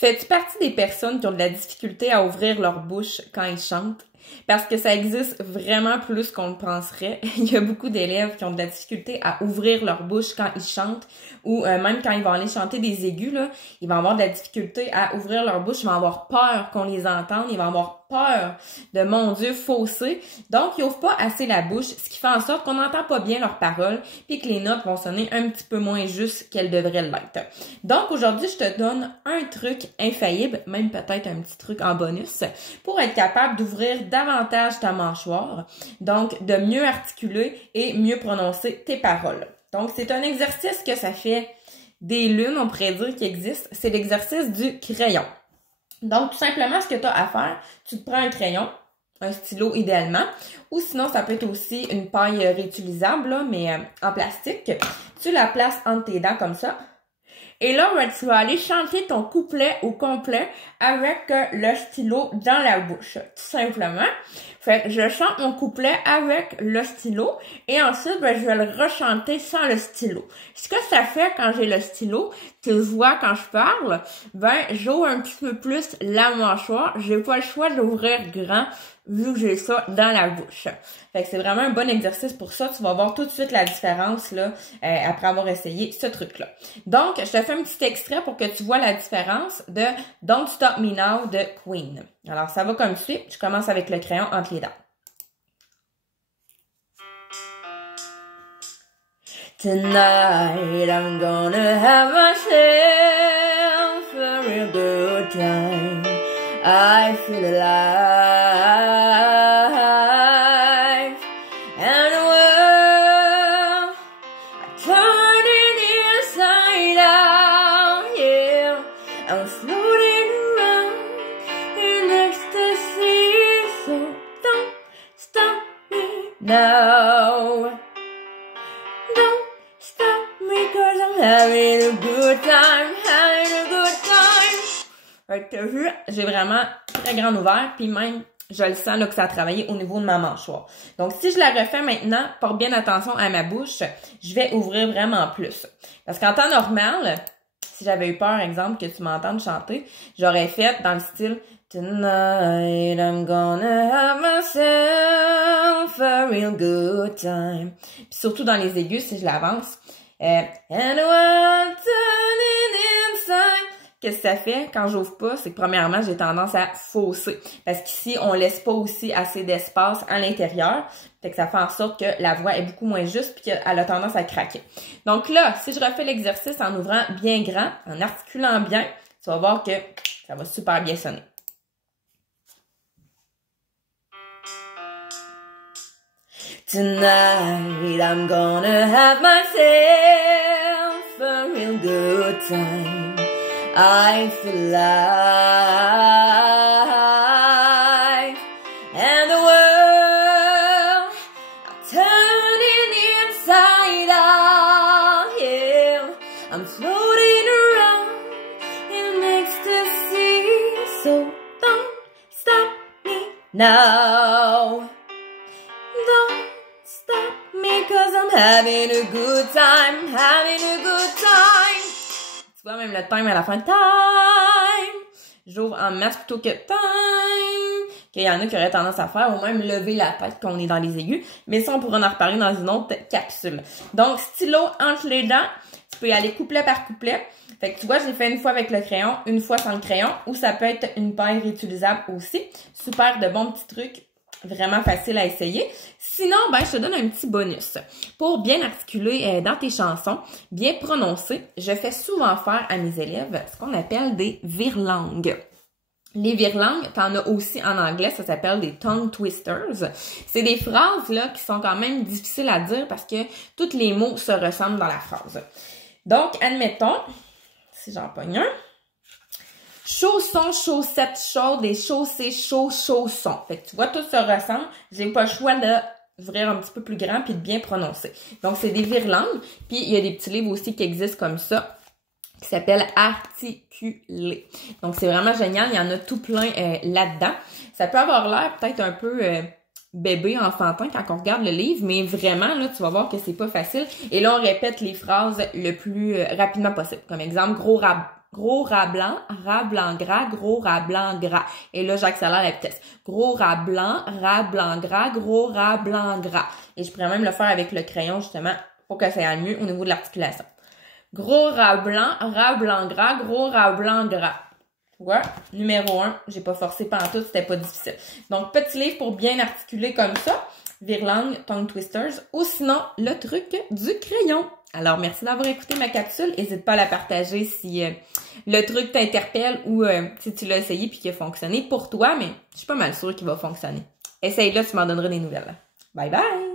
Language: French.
Fais-tu partie des personnes qui ont de la difficulté à ouvrir leur bouche quand ils chantent? Parce que ça existe vraiment plus qu'on le penserait. Il y a beaucoup d'élèves qui ont de la difficulté à ouvrir leur bouche quand ils chantent ou même quand ils vont aller chanter des aigus, là, ils vont avoir de la difficulté à ouvrir leur bouche, ils vont avoir peur qu'on les entende, ils vont avoir peur de, mon Dieu, fausser. Donc, ils ouvrent pas assez la bouche, ce qui fait en sorte qu'on n'entend pas bien leurs paroles puis que les notes vont sonner un petit peu moins justes qu'elles devraient l'être. Donc, aujourd'hui, je te donne un truc infaillible, même peut-être un petit truc en bonus, pour être capable d'ouvrir davantage ta mâchoire, donc de mieux articuler et mieux prononcer tes paroles. Donc, c'est un exercice que ça fait des lunes, on pourrait dire, qui existe. C'est l'exercice du crayon. Donc, tout simplement, ce que tu as à faire, tu te prends un crayon, un stylo idéalement, ou sinon, ça peut être aussi une paille réutilisable, là, mais en plastique. Tu la places entre tes dents comme ça. Et là, tu vas aller chanter ton couplet au complet avec le stylo dans la bouche, tout simplement. Fait que je chante mon couplet avec le stylo et ensuite, je vais le rechanter sans le stylo. Ce que ça fait quand j'ai le stylo, tu le vois quand je parle, j'ouvre un petit peu plus la mâchoire. J'ai pas le choix de l'ouvrir grand vu que j'ai ça dans la bouche. Fait que c'est vraiment un bon exercice pour ça. Tu vas voir tout de suite la différence là après avoir essayé ce truc-là. Donc, je te fais un petit extrait pour que tu vois la différence de Don't Stop Me Now de Queen. Alors, ça va comme suit. Je commence avec le crayon entre les dents. Tonight I'm gonna have myself a real good time. I feel alive and the world turning inside out, yeah. I'm floating around in ecstasy, so don't stop me now. Don't stop me 'cause I'm having a good time, having a good time. Fait que t'as vu, j'ai vraiment très grand ouvert, puis même, je le sens là que ça a travaillé au niveau de ma mâchoire. Donc, si je la refais maintenant, porte bien attention à ma bouche, je vais ouvrir vraiment plus. Parce qu'en temps normal, si j'avais eu peur, exemple, que tu m'entendes chanter, j'aurais fait dans le style Tonight I'm gonna have myself a real good time. Puis surtout dans les aigus, si je l'avance. And I'm turning inside. Qu'est-ce que ça fait quand j'ouvre pas? C'est que premièrement, j'ai tendance à fausser. Parce qu'ici, on laisse pas aussi assez d'espace à l'intérieur. Fait que ça fait en sorte que la voix est beaucoup moins juste puis qu'elle a tendance à craquer. Donc là, si je refais l'exercice en ouvrant bien grand, en articulant bien, tu vas voir que ça va super bien sonner. Tonight I'm gonna have myself a real good time. I feel alive and the world turning inside out, yeah. I'm floating around in ecstasy, so don't stop me now. Don't stop me 'cause I'm having a good time, having a good time. Tu vois, même le time à la fin, time. J'ouvre en masse plutôt que time, qu'il y en a qui auraient tendance à faire, ou même lever la tête quand on est dans les aigus. Mais ça, on pourra en reparler dans une autre capsule. Donc, stylo entre les dents, tu peux y aller couplet par couplet. Fait que tu vois, je l'ai fait une fois avec le crayon, une fois sans le crayon, ou ça peut être une paille réutilisable aussi. Super de bons petits trucs. Vraiment facile à essayer. Sinon, je te donne un petit bonus. Pour bien articuler dans tes chansons, bien prononcer, je fais souvent faire à mes élèves ce qu'on appelle des virelangues. Les virelangues, t'en as aussi en anglais, ça s'appelle des tongue twisters. C'est des phrases là qui sont quand même difficiles à dire parce que tous les mots se ressemblent dans la phrase. Donc, admettons, si j'en pogne un, chausson, chaussette chaude et chaussée, chausson. Fait que tu vois, tout se ressemble. J'ai pas le choix d'ouvrir un petit peu plus grand puis de bien prononcer. Donc, c'est des virelangues. Puis, il y a des petits livres aussi qui existent comme ça, qui s'appellent Articuler. Donc, c'est vraiment génial. Il y en a tout plein là-dedans. Ça peut avoir l'air peut-être un peu bébé, enfantin quand on regarde le livre, mais vraiment, là, tu vas voir que c'est pas facile. Et là, on répète les phrases le plus rapidement possible. Comme exemple, gros Gros rat blanc gras, gros rat blanc gras. Et là, j'accélère la vitesse. Gros rat blanc gras, gros rat blanc gras. Et je pourrais même le faire avec le crayon, justement, pour que ça aille mieux au niveau de l'articulation. Gros rat blanc gras, gros rat blanc gras. Ouais, numéro 1, j'ai pas forcé pantoute, c'était pas difficile. Donc, petit livre pour bien articuler comme ça. Virlangue, tongue twisters, ou sinon, le truc du crayon. Alors, merci d'avoir écouté ma capsule. N'hésite pas à la partager si le truc t'interpelle ou si tu l'as essayé puis qu'il a fonctionné pour toi, mais je suis pas mal sûre qu'il va fonctionner. Essaye-le, tu m'en donneras des nouvelles. Bye bye!